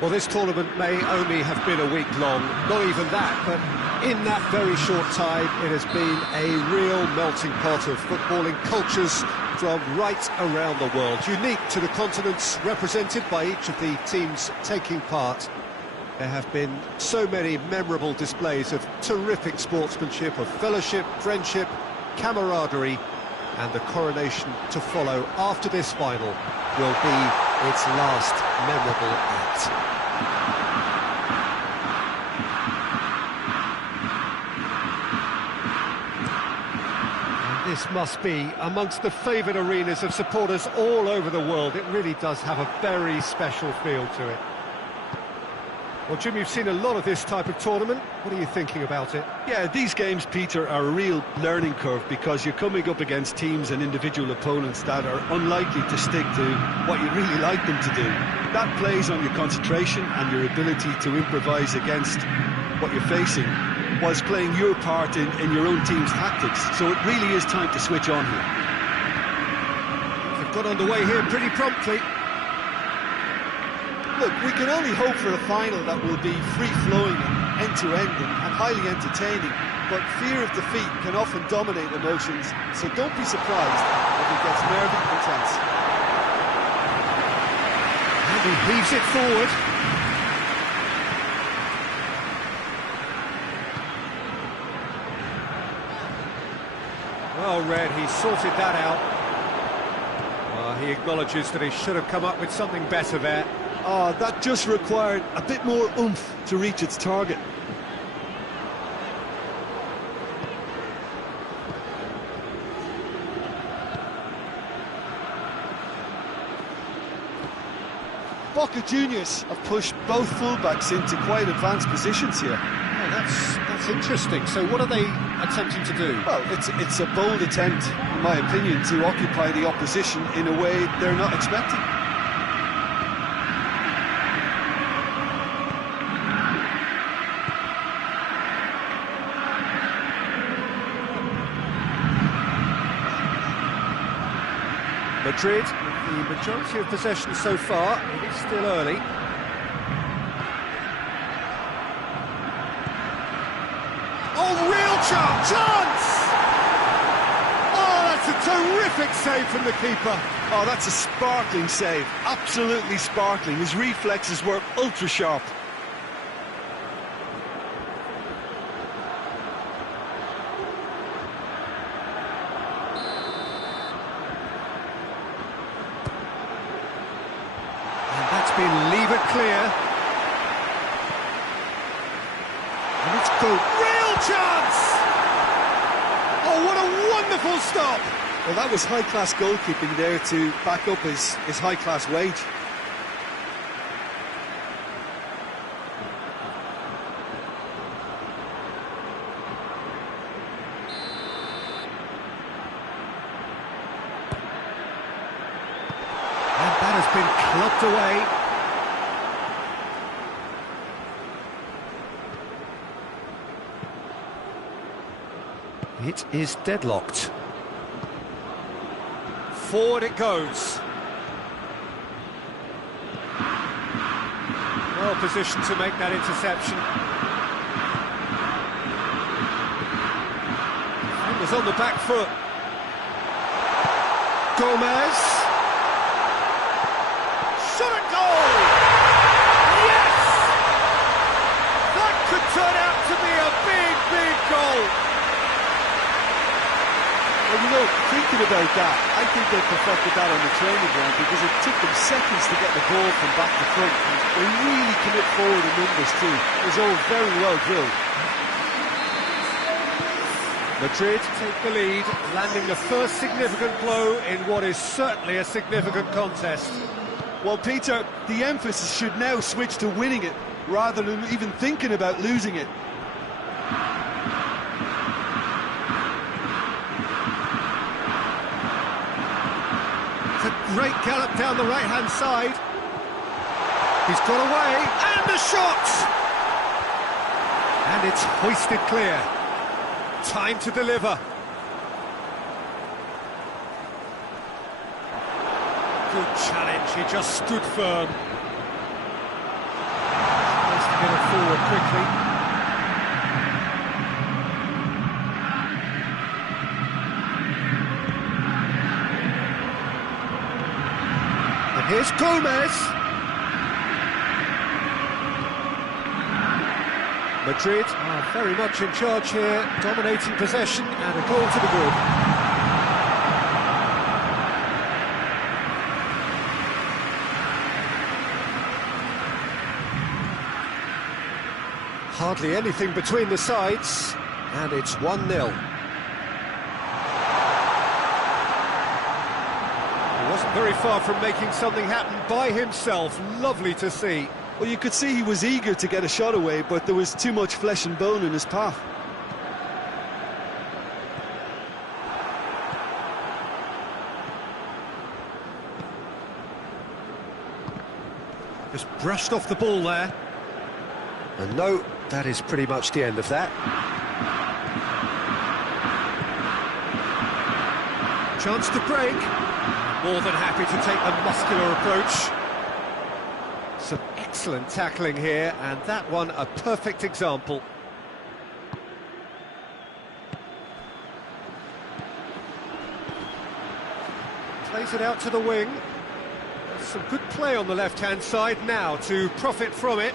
Well, this tournament may only have been a week long, not even that, but in that very short time, it has been a real melting pot of footballing cultures from right around the world, unique to the continents represented by each of the teams taking part. There have been so many memorable displays of terrific sportsmanship, of fellowship, friendship, camaraderie, and the coronation to follow after this final will be its last memorable act. And this must be amongst the favoured arenas of supporters all over the world. It really does have a very special feel to it. Well, Jim, you've seen a lot of this type of tournament. What are you thinking about it? Yeah, these games, Peter, are a real learning curve because you're coming up against teams and individual opponents that are unlikely to stick to what you really like them to do. That plays on your concentration and your ability to improvise against what you're facing whilst playing your part in your own team's tactics. So it really is time to switch on here. They've got underway here pretty promptly. Look, we can only hope for a final that will be free-flowing and end-to-end and highly entertaining, but fear of defeat can often dominate emotions, so don't be surprised if it gets nervy and tense. And he heaves it forward. Well read, he sorted that out. He acknowledges that he should have come up with something better there. Oh, that just required a bit more oomph to reach its target. Boca Juniors have pushed both fullbacks into quite advanced positions here. Oh, that's interesting. So what are they attempting to do? Well, it's a bold attempt, in my opinion, to occupy the opposition in a way they're not expecting. Madrid, with the majority of possession so far. It is still early. Oh, real chance! Oh, that's a terrific save from the keeper. Oh, that's a sparkling save. Absolutely sparkling. His reflexes were ultra sharp. Leave it clear. And it's good. Real chance! Oh, what a wonderful stop! Well, that was high-class goalkeeping there to back up his high-class wage. And that has been clubbed away. It is deadlocked. Forward it goes. Well positioned to make that interception. Defenders on the back foot. Gomez. Shot at goal! Yes! That could turn out to be a big goal. Well, you know, thinking about that, I think they perfected that on the training ground because it took them seconds to get the ball from back to front. They really commit forward in numbers too. It was all very well drilled. Madrid take the lead, landing the first significant blow in what is certainly a significant contest. Well, Peter, the emphasis should now switch to winning it rather than even thinking about losing it. Great gallop down the right-hand side. He's got away, and the shot! And it's hoisted clear. Time to deliver. Good challenge, he just stood firm. get it forward quickly. And here's Gomez. Madrid are very much in charge here, dominating possession and a goal to the good. Hardly anything between the sides, and it's 1-0. He wasn't very far from making something happen by himself. Lovely to see. Well, you could see he was eager to get a shot away, but there was too much flesh and bone in his path. Just brushed off the ball there. And no, that is pretty much the end of that. Chance to break. More than happy to take the muscular approach. Some excellent tackling here, and that one a perfect example. Plays it out to the wing. Some good play on the left-hand side now to profit from it.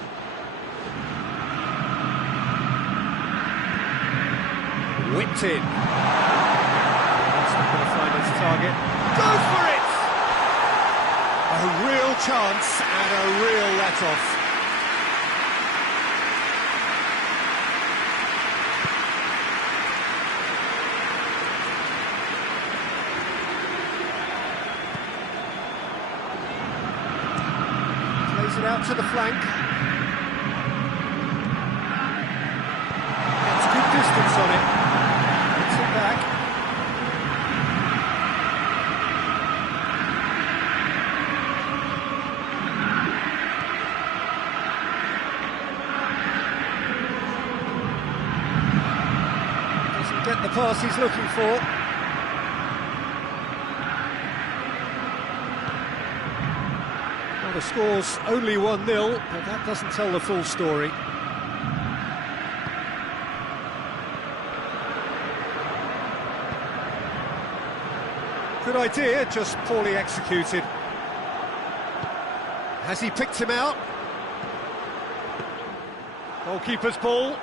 Whipped in. That's not going to find its target. Goes for it! A real chance and a real let-off. Plays it out to the flank. Gets good distance on it. Gets it back. Doesn't get the pass he's looking for. Well, the score's only 1-0, but that doesn't tell the full story. Good idea, just poorly executed. Has he picked him out? Goalkeeper's ball.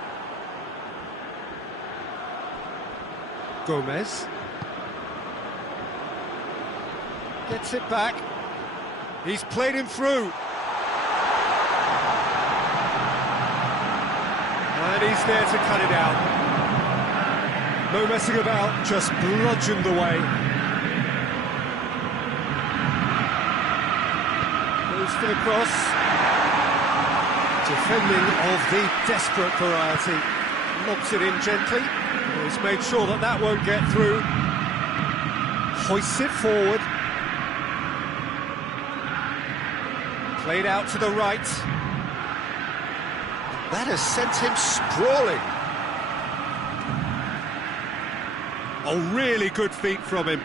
Gomez. Gets it back. He's played him through. And he's there to cut it out. No messing about, just bludgeoned away. Goes for the cross. Defending of the desperate variety. Lobs it in gently. He's made sure that that won't get through. Hoists it forward. Played out to the right. That has sent him sprawling. Oh, really good feet from him.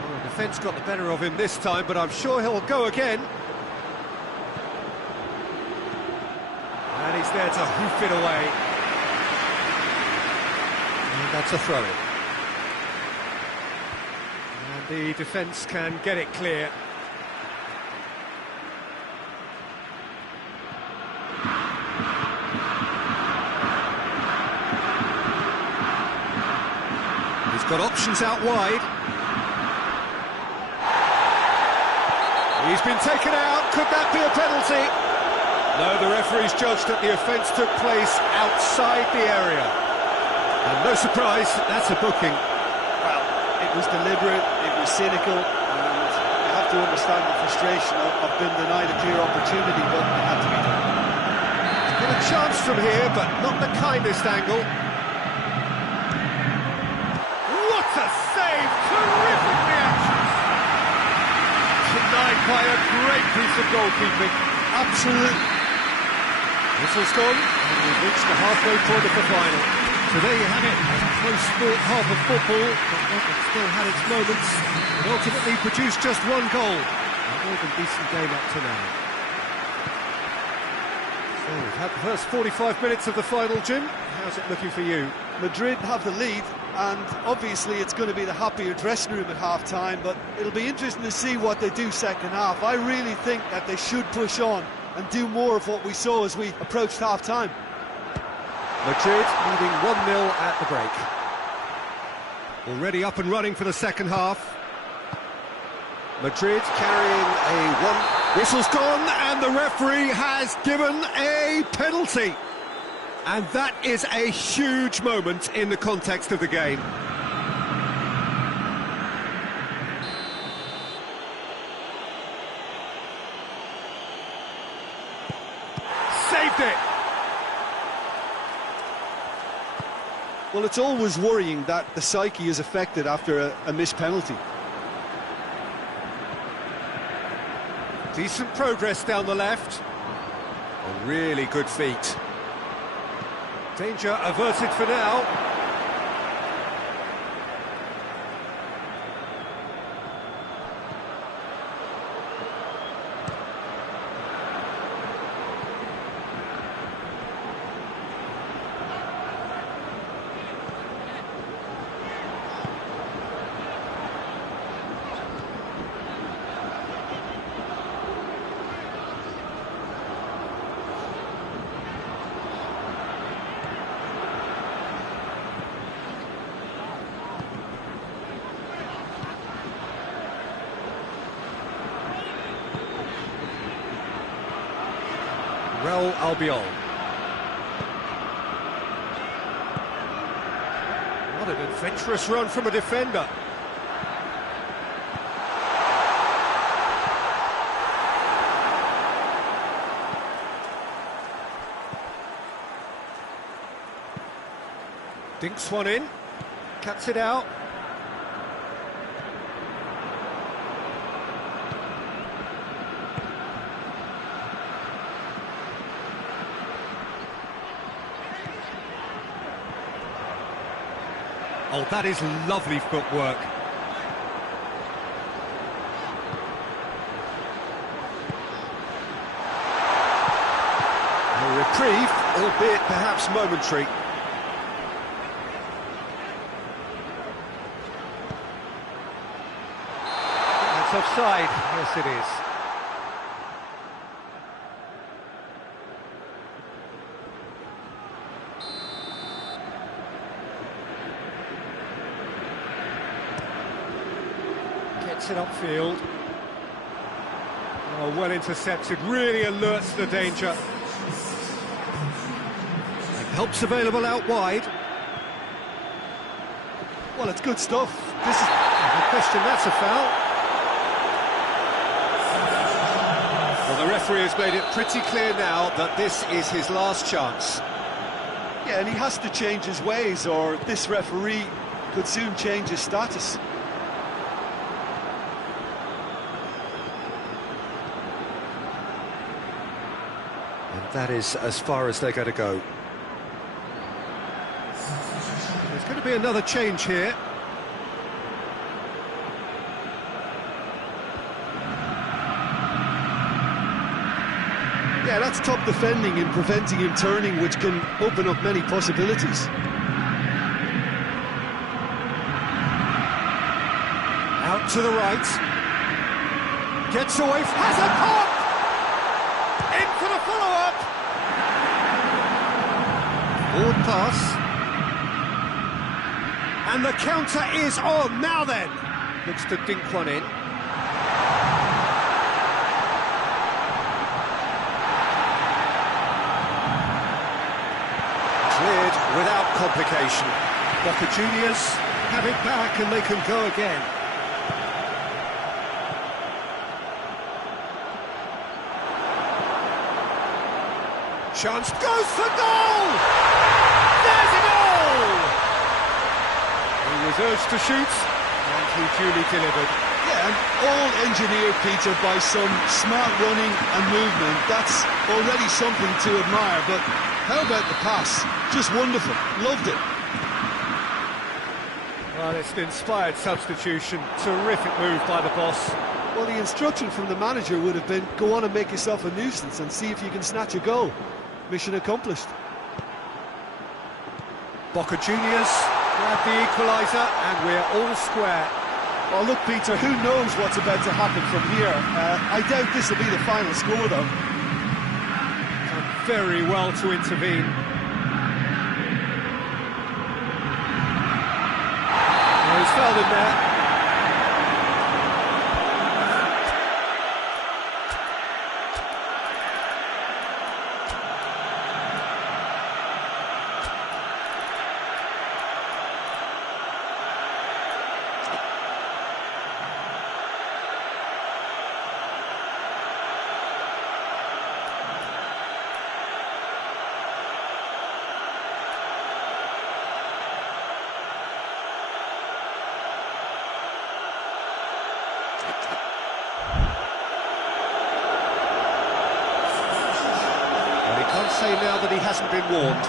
Well, the defence got the better of him this time, but I'm sure he'll go again. And he's there to hoof it away. And that's a throw-in. And the defence can get it clear. He's got options out wide. He's been taken out. Could that be a penalty? No, the referee's judged that the offence took place outside the area. And no surprise, that's a booking. Well, it was deliberate, it was cynical, and you have to understand the frustration of being denied a clear opportunity, but it had to be done. He's got a chance from here, but not the kindest angle. What a save! Terrific reactions! Denied by a great piece of goalkeeping. Absolutely. Whistle's gone, and we've reached the halfway point of the final. So there you have it, a close-fought half of football, but one that still had its moments, and ultimately produced just one goal. A more than decent game up to now. Well, we've had the first 45 minutes of the final, Jim. How's it looking for you? Madrid have the lead, and obviously it's going to be the happier dressing room at half-time, but it'll be interesting to see what they do second half. I really think that they should push on and do more of what we saw as we approached half-time. Madrid leading 1-0 at the break. Already up and running for the second half. Madrid carrying a one. Whistle's gone, and the referee has given a penalty. And that is a huge moment in the context of the game. Saved it! Well, it's always worrying that the psyche is affected after a missed penalty. Decent progress down the left. A really good feat. Danger averted for now. Real Albion. What an adventurous run from a defender. Dinks one in, cuts it out. Oh, that is lovely footwork. A reprieve, albeit perhaps momentary. That's offside. Yes, it is. Gets it upfield. Oh, well intercepted, really alerts the danger. Help's available out wide. Well, it's good stuff. This is no question, that's a foul. Well, the referee has made it pretty clear now that this is his last chance. Yeah, and he has to change his ways, or this referee could soon change his status. And that is as far as they're going to go. There's going to be another change here. Yeah, that's top defending and preventing him turning, which can open up many possibilities. Out to the right. Gets away, has a pop! In for the follow-up! Forward pass. And the counter is on, now then! Looks to dink one in. Cleared without complication. Boca Juniors have it back and they can go again. Chance goes for goal! There's a goal! He was urged to shoot, and he duly delivered. Yeah, and all engineered, Peter, by some smart running and movement. That's already something to admire, but how about the pass? Just wonderful. Loved it. Well, it's an inspired substitution. Terrific move by the boss. Well, the instruction from the manager would have been, go on and make yourself a nuisance and see if you can snatch a goal. mission accomplished. Boca Juniors grab the equaliser, and we're all square. Well, look, Peter, who knows what's about to happen from here? I doubt this will be the final score, though. Done very well to intervene. Oh, he's fouled him there. Can't say now that he hasn't been warned.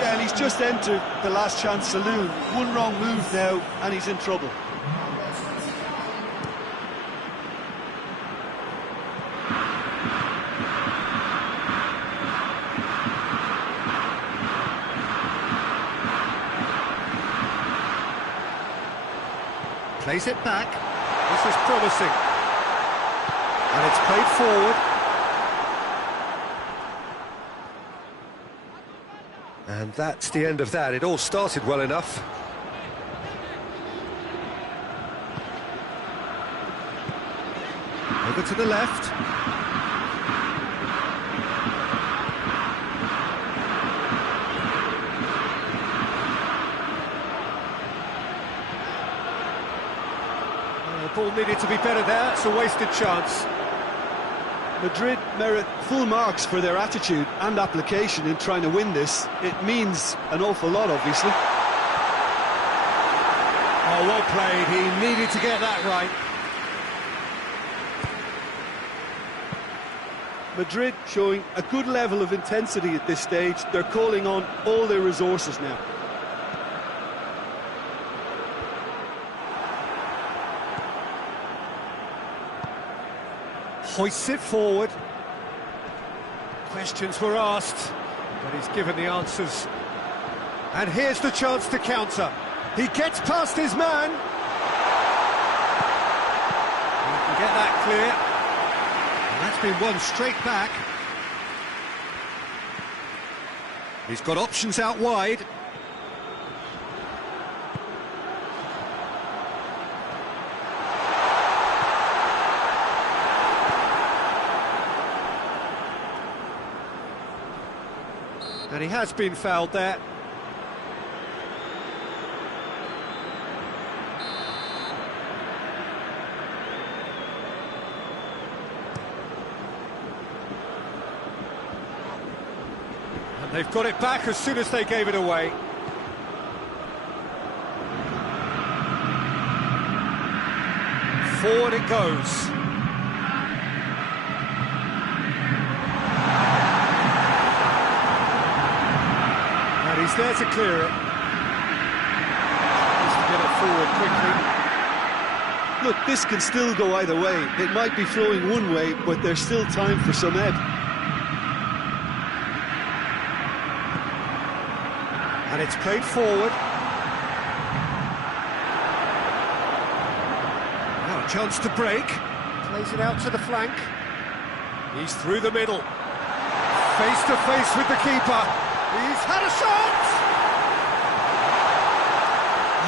Yeah, and he's just entered the last chance saloon. One wrong move now, and he's in trouble. Plays it back. This is promising. And it's played forward. And that's the end of that. It all started well enough. Over to the left. The ball needed to be better there. It's a wasted chance. Madrid merit full marks for their attitude and application in trying to win this. It means an awful lot, obviously. Oh, well played. He needed to get that right. Madrid showing a good level of intensity at this stage. They're calling on all their resources now. Hoists it forward. Questions were asked, but he's given the answers. And here's the chance to counter. He gets past his man. He can get that clear. And that's been won straight back. He's got options out wide. And he has been fouled there. And they've got it back as soon as they gave it away. Forward it goes. He's there to clear it. Needs to get it forward quickly. Look, this can still go either way. It might be flowing one way, but there's still time for some ebb. And it's played forward. Now a chance to break. Plays it out to the flank. He's through the middle. Face to face with the keeper. He's had a shot!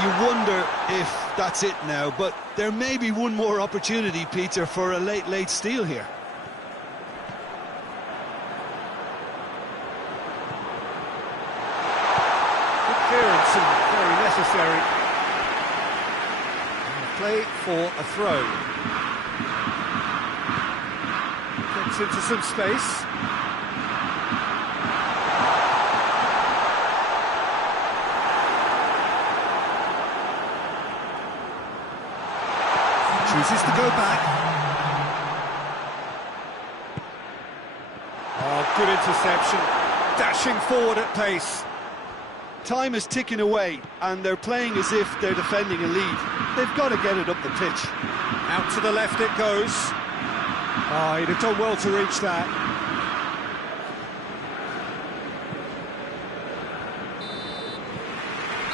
You wonder if that's it now, but there may be one more opportunity, Peter, for a late steal here. Good clearance and very necessary. And play for a throw. Gets into some space. Chooses to go back. Oh, good interception. Dashing forward at pace. Time is ticking away, and they're playing as if they're defending a lead. They've got to get it up the pitch. Out to the left it goes. Oh, he'd have done well to reach that.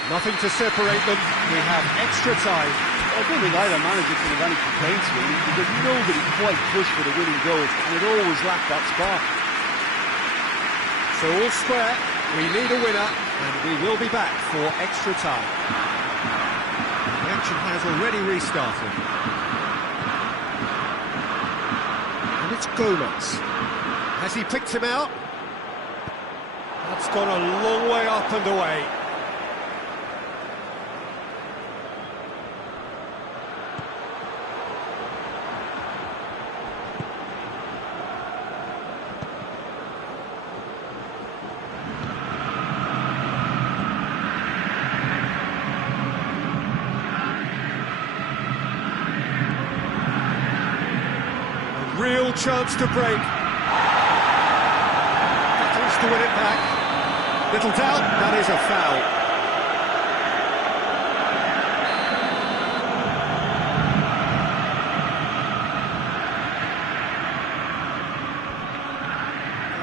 Nothing to separate them. We have extra time. I don't think either manager can have any complaints really, because nobody quite pushed for the winning goal, and it always lacked that spark. So all square, we need a winner, and we will be back for extra time. The action has already restarted. And it's Gomez. Has he picked him out? That's gone a long way up and away. Real chance to break. Battles to win it back. Little doubt, that is a foul.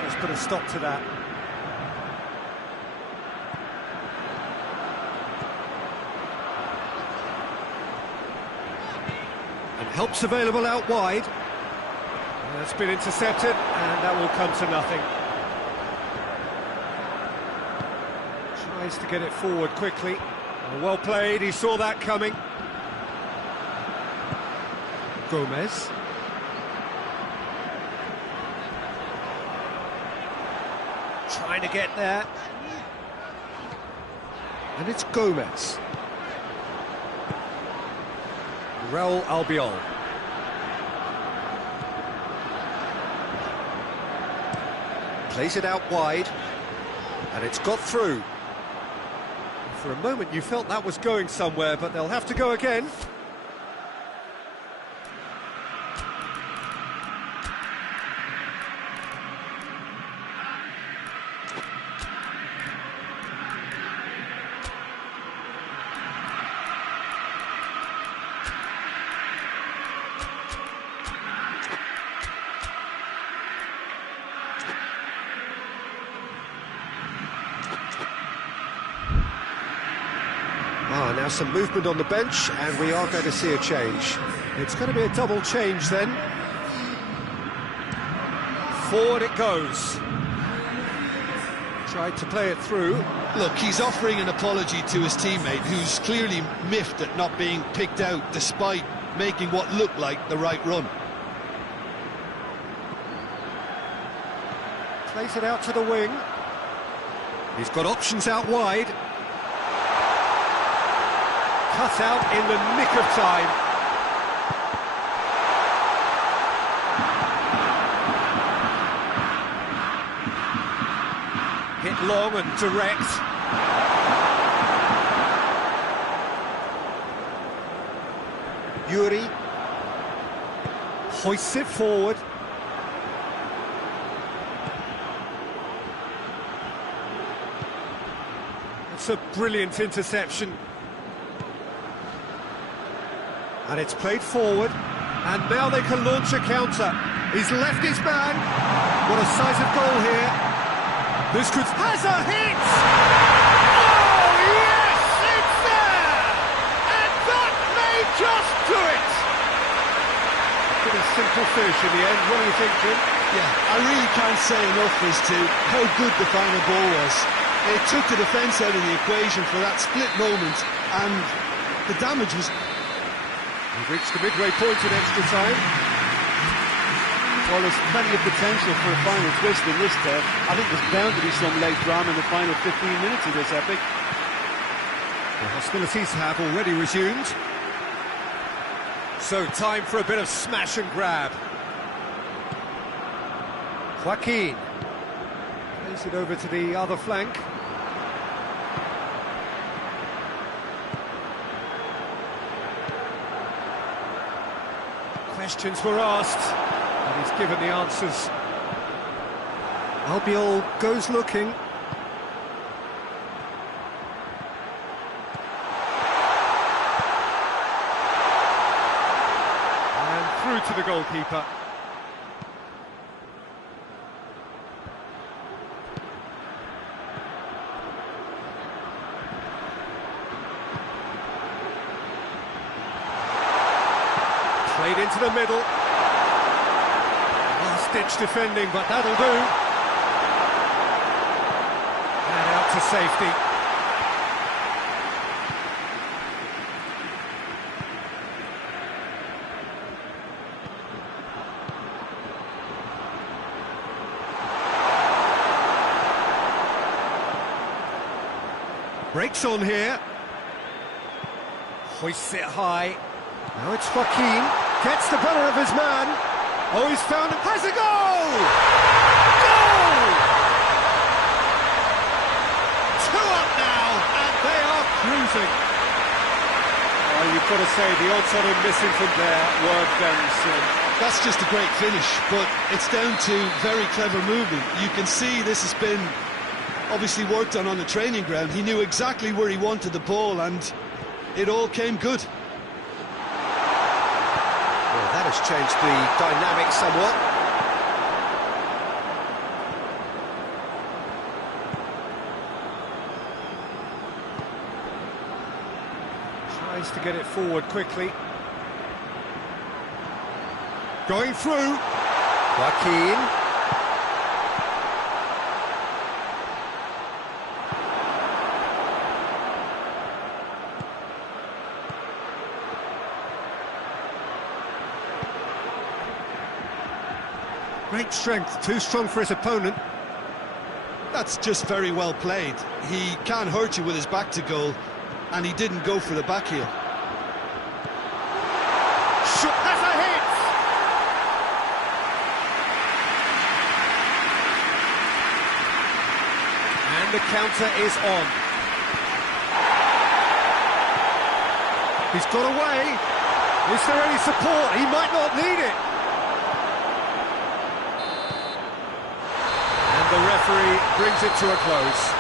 Let's put a stop to that. And help's available out wide. That's been intercepted, and that will come to nothing. Tries to get it forward quickly. Well played, he saw that coming. Gomez. Trying to get there. And it's Gomez. Raul Albiol. Plays it out wide, and it's got through. For a moment you felt that was going somewhere, but they'll have to go again. Now some movement on the bench, and we are going to see a change. It's going to be a double change then. Forward it goes. Tried to play it through. Look, he's offering an apology to his teammate, who's clearly miffed at not being picked out despite making what looked like the right run. Plays it out to the wing. He's got options out wide. Cut out in the nick of time. Hit long and direct. Yuri hoists it forward. It's a brilliant interception. And it's played forward, and now they can launch a counter. He's left his man. What a sight of goal here. This could... has a hit! Oh, yes, it's there! And that may just do it! Pretty simple finish in the end. What do you think, Jim? Yeah, I really can't say enough as to how good the final ball was. It took the defence out of the equation for that split moment, and the damage was... We've reached the midway point in extra time. Well, there's plenty of potential for a final twist in this test. I think there's bound to be some late drama in the final 15 minutes of this epic. The hostilities have already resumed. So, time for a bit of smash and grab. Joaquin plays it over to the other flank. Questions were asked, and he's given the answers. Albiol goes looking. And through to the goalkeeper. Played into the middle. Last-ditch defending, but that'll do. And out to safety. Breaks on here. Hoists it high. Now it's Joaquin. Gets the better of his man. Oh, he's found it. Has a goal! Goal! 2 up now, and they are cruising. Well, you've got to say, the odds on him missing from there were very slim. That's just a great finish, but it's down to very clever movement. You can see this has been obviously worked on the training ground. He knew exactly where he wanted the ball, and it all came good. Well, that has changed the dynamic somewhat. Tries to get it forward quickly. Going through. Joaquin. Great strength, too strong for his opponent. That's just very well played. He can't hurt you with his back to goal, and he didn't go for the back heel. Has a hit! And the counter is on. He's got away. Is there any support? He might not need it. The referee brings it to a close.